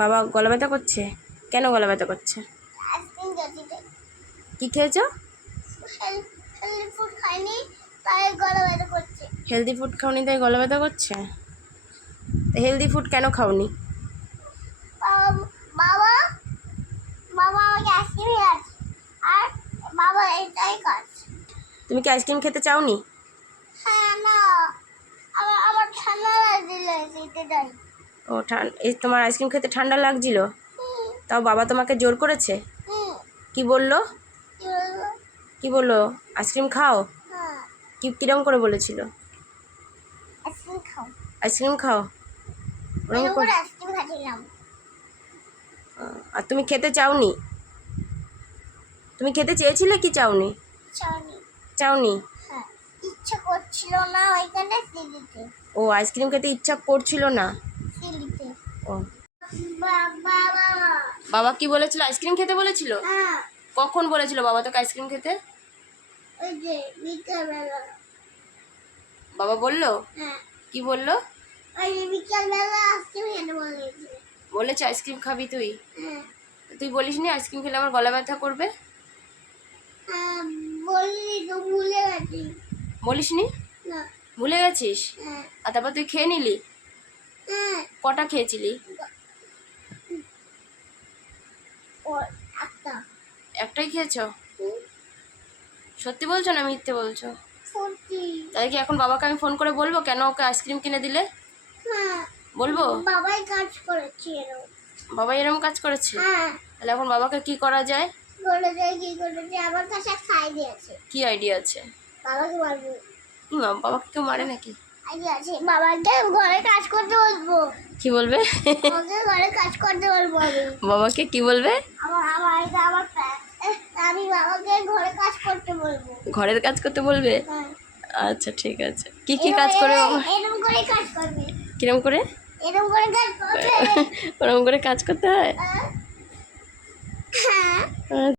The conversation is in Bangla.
বাবা গলা ব্যথা করছে? কেন গলা ব্যথা করছে? কি খেয়েছো? হেলদি ফুড খাইনি তাই গলা ব্যথা করছে। হেলদি ফুড খাওনি তাই গলা ব্যথা করছে? হেলদি ফুড কেন খাওনি? বাবা বাবা আমাকে আইসক্রিম খাওয়াচ্ছে আর বাবা এটাই খাচ্ছে। তুমি কি আইসক্রিম খেতে চাওনি? হ্যাঁ না, আমার ঠান্ডা লাগছিল তাই। ও এই তোমার আইসক্রিম খেতে ঠান্ডা লাগছিল, তাও বাবা তোমাকে জোর করেছে? কি বললো? কি বললো? আইসক্রিম খাও? কিরম করে বলেছিল? আইসক্রিম খাও ওরকম করে? আর তুমি খেতে চাওনি? তুমি খেতে চেয়েছিলে কি চাওনি? চাওনি? ইচ্ছা করছিল না ওইখানে সিলিতে। ও আইসক্রিম খেতে ইচ্ছা করছিল না সিলিতে। ও বাবা বাবা কি বলেছিল? আইসক্রিম খেতে বলেছিল? হ্যাঁ, কখন বলেছিল বাবা তোকে আইসক্রিম খেতে? ওই যে বিকালবেলা। বাবা বললো? হ্যাঁ, কি বললো? ওই যে বিকালবেলা আইসক্রিম খেতে বলেছে। বলেছে আইসক্রিম খাবি তুই? হ্যাঁ, তুই বলিসনি আইসক্রিম খেলে আমার গলা ব্যথা করবে? বললি তো ভুলে গেছি। বলিসনি? না। ভুলে গেছিস? হ্যাঁ, আর তারপর তুই খেয়ে নিলি? হ্যাঁ, কটা খেয়েছিলি? ও একটা। একটাই খেয়েছো? সত্যি বলছো না মিথ্যে বলছো? সত্যি। তাই কি এখন বাবাকে আমি ফোন করে বলবো কেন ওকে আইসক্রিম কিনে দিলে? হ্যাঁ, বলবো? বাবাই কাজ করেছে এরকম। বাবা এরকম কাজ করেছে? হ্যাঁ, তাহলে এখন বাবাকে কি করা যায়? বলে যায় কি করেছে আমার কাছে খাই দিয়েছে। কি আইডিয়া আছে? বাবাকে বলবো। বাবাকে কেউ মারে নাকি? আইডিয়া আছে, বাবাকে ঘরে কাজ করতে বলবো। কি বলবে? আমাকে ঘরে কাজ করতে বলবো আমি। বাবাকে কি বলবে? আমি বাবাকে ঘরে কাজ করতে বলবো। ঘরের কাজ করতে বলবে? হ্যাঁ। আচ্ছা ঠিক আছে। কি কি কাজ করে বাবা? এরকম করে কাজ করবে। কিরম করে? এরকম করে কাজ করবে। ওরকম করে কাজ করতে হয়? হ্যাঁ। আচ্ছা।